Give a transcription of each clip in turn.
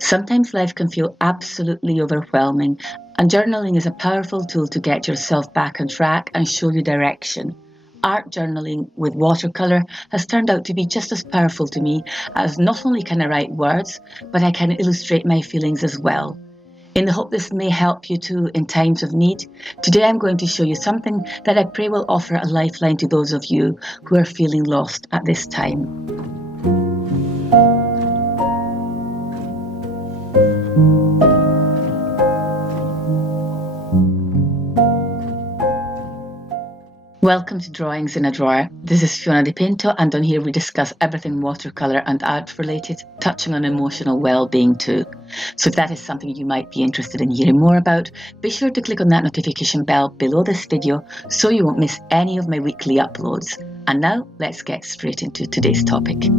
Sometimes life can feel absolutely overwhelming, and journaling is a powerful tool to get yourself back on track and show you direction. Art journaling with watercolour has turned out to be just as powerful to me, as not only can I write words, but I can illustrate my feelings as well. In the hope this may help you too in times of need, today I'm going to show you something that I pray will offer a lifeline to those of you who are feeling lost at this time. Welcome to Drawings in a Drawer. This is Fiona Di Pinto, and on here we discuss everything watercolour and art related, touching on emotional well-being too. So if that is something you might be interested in hearing more about, be sure to click on that notification bell below this video so you won't miss any of my weekly uploads. And now let's get straight into today's topic.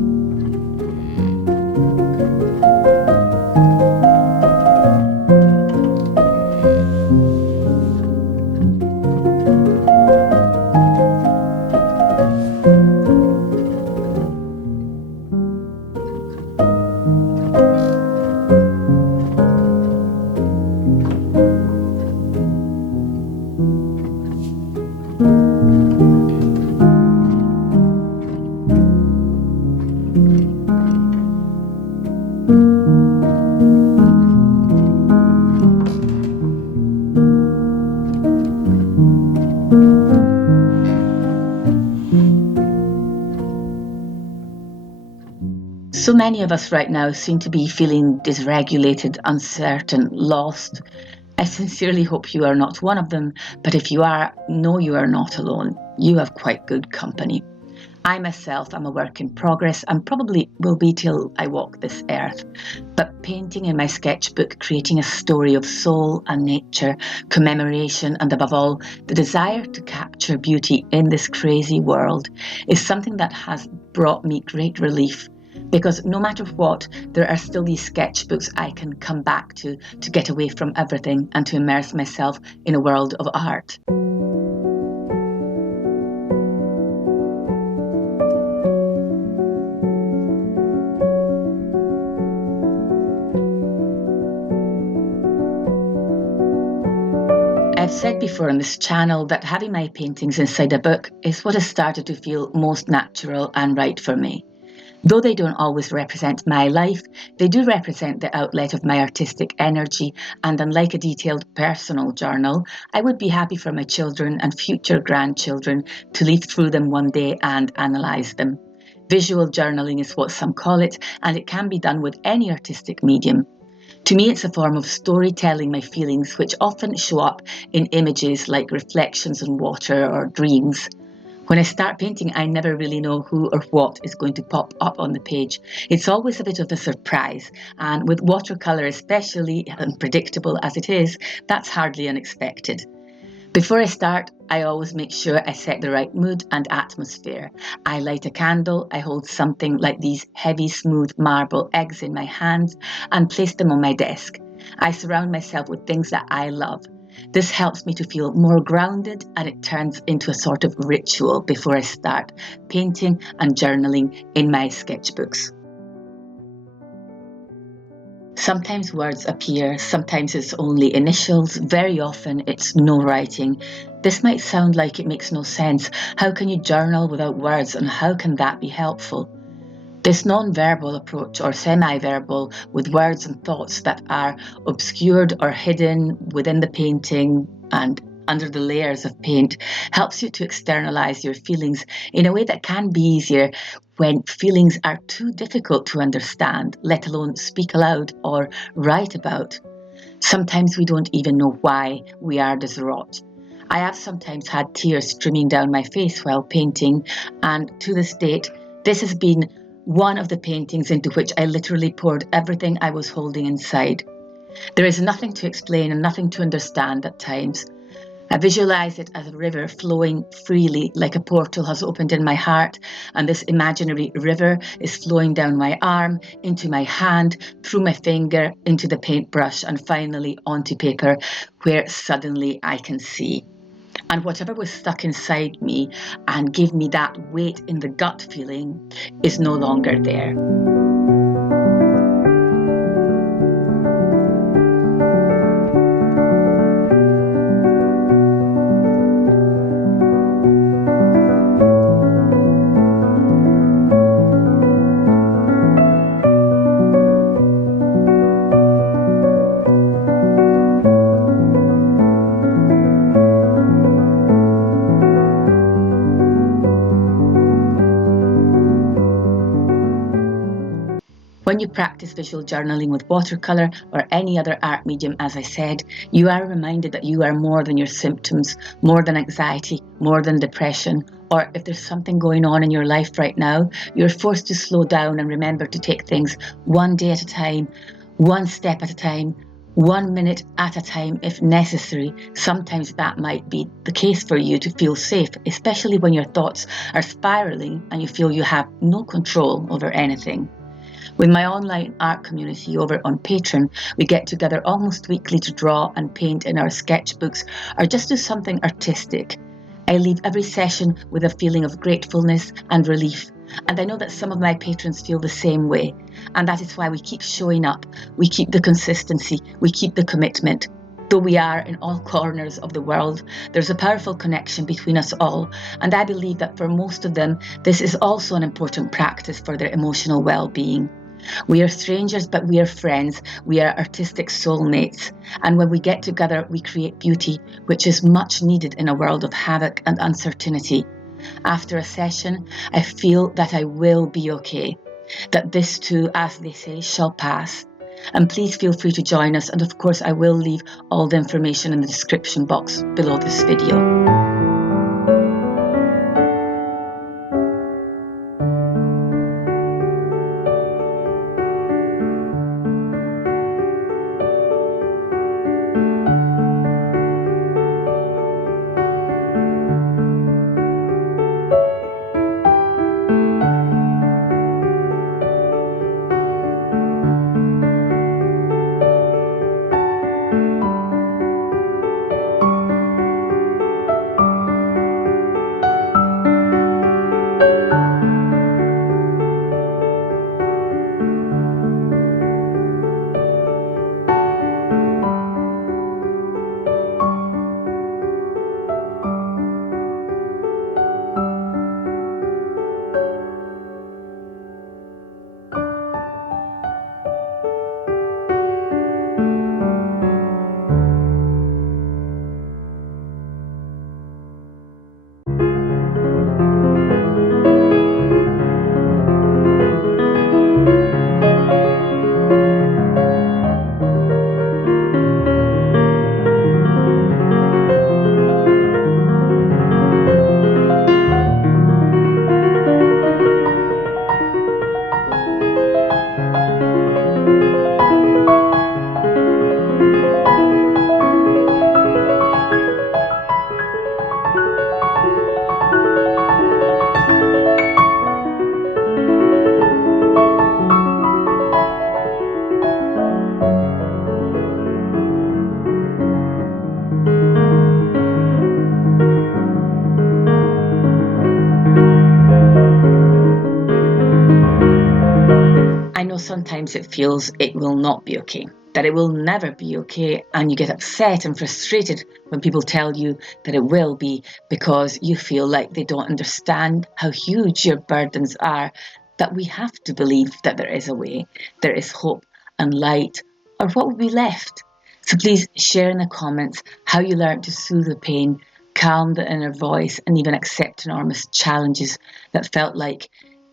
So many of us right now seem to be feeling dysregulated, uncertain, lost. I sincerely hope you are not one of them, but if you are, know you are not alone. You have quite good company. I myself am a work in progress and probably will be till I walk this earth. But painting in my sketchbook, creating a story of soul and nature, commemoration, and above all, the desire to capture beauty in this crazy world is something that has brought me great relief. Because no matter what, there are still these sketchbooks I can come back to get away from everything and to immerse myself in a world of art. I've said before on this channel that having my paintings inside a book is what has started to feel most natural and right for me. Though they don't always represent my life, they do represent the outlet of my artistic energy, and unlike a detailed personal journal, I would be happy for my children and future grandchildren to leaf through them one day and analyse them. Visual journaling is what some call it, and it can be done with any artistic medium. To me, it's a form of storytelling my feelings, which often show up in images like reflections on water or dreams. When I start painting, I never really know who or what is going to pop up on the page. It's always a bit of a surprise, and with watercolour, especially unpredictable as it is, that's hardly unexpected. Before I start, I always make sure I set the right mood and atmosphere. I light a candle, I hold something like these heavy, smooth marble eggs in my hands and place them on my desk. I surround myself with things that I love. This helps me to feel more grounded, and it turns into a sort of ritual before I start painting and journaling in my sketchbooks. Sometimes words appear, sometimes it's only initials, very often it's no writing. This might sound like it makes no sense. How can you journal without words, and how can that be helpful? This non-verbal approach, or semi-verbal, with words and thoughts that are obscured or hidden within the painting and under the layers of paint, helps you to externalize your feelings in a way that can be easier when feelings are too difficult to understand, let alone speak aloud or write about. Sometimes we don't even know why we are distraught. I have sometimes had tears streaming down my face while painting, and to this date, this has been one of the paintings into which I literally poured everything I was holding inside. There is nothing to explain and nothing to understand at times. I visualize it as a river flowing freely, like a portal has opened in my heart, and this imaginary river is flowing down my arm, into my hand, through my finger, into the paintbrush, and finally onto paper, where suddenly I can see. And whatever was stuck inside me and gave me that weight in the gut feeling is no longer there. When you practice visual journaling with watercolour or any other art medium, as I said, you are reminded that you are more than your symptoms, more than anxiety, more than depression, or if there's something going on in your life right now, you're forced to slow down and remember to take things one day at a time, one step at a time, 1 minute at a time if necessary. Sometimes that might be the case for you to feel safe, especially when your thoughts are spiralling and you feel you have no control over anything. With my online art community over on Patreon, we get together almost weekly to draw and paint in our sketchbooks or just do something artistic. I leave every session with a feeling of gratefulness and relief, and I know that some of my patrons feel the same way, and that is why we keep showing up, we keep the consistency, we keep the commitment. Though we are in all corners of the world, there's a powerful connection between us all, and I believe that for most of them, this is also an important practice for their emotional well-being. We are strangers, but we are friends. We are artistic soulmates. And when we get together, we create beauty, which is much needed in a world of havoc and uncertainty. After a session, I feel that I will be okay, that this too, as they say, shall pass. And please feel free to join us. And of course, I will leave all the information in the description box below this video. I know sometimes it feels it will not be okay, that it will never be okay, and you get upset and frustrated when people tell you that it will be because you feel like they don't understand how huge your burdens are, that we have to believe that there is a way, there is hope and light, or what will be left. So please share in the comments how you learned to soothe the pain, calm the inner voice, and even accept enormous challenges that felt like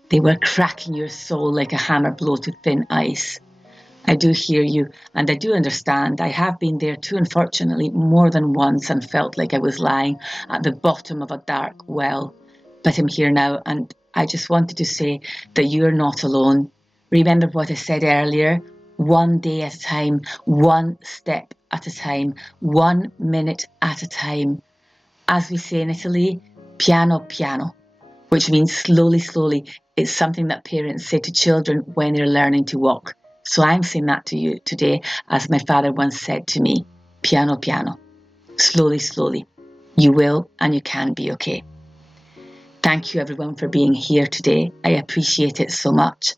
they were cracking your soul like a hammer blow to thin ice. I do hear you, and I do understand. I have been there too, unfortunately, more than once, and felt like I was lying at the bottom of a dark well. But I'm here now, and I just wanted to say that you're not alone. Remember what I said earlier? 1 day at a time, one step at a time, 1 minute at a time. As we say in Italy, piano piano, which means slowly, slowly. It's something that parents say to children when they're learning to walk. So I'm saying that to you today, as my father once said to me, piano, piano, slowly, slowly. You will and you can be okay. Thank you everyone for being here today. I appreciate it so much.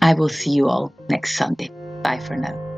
I will see you all next Sunday. Bye for now.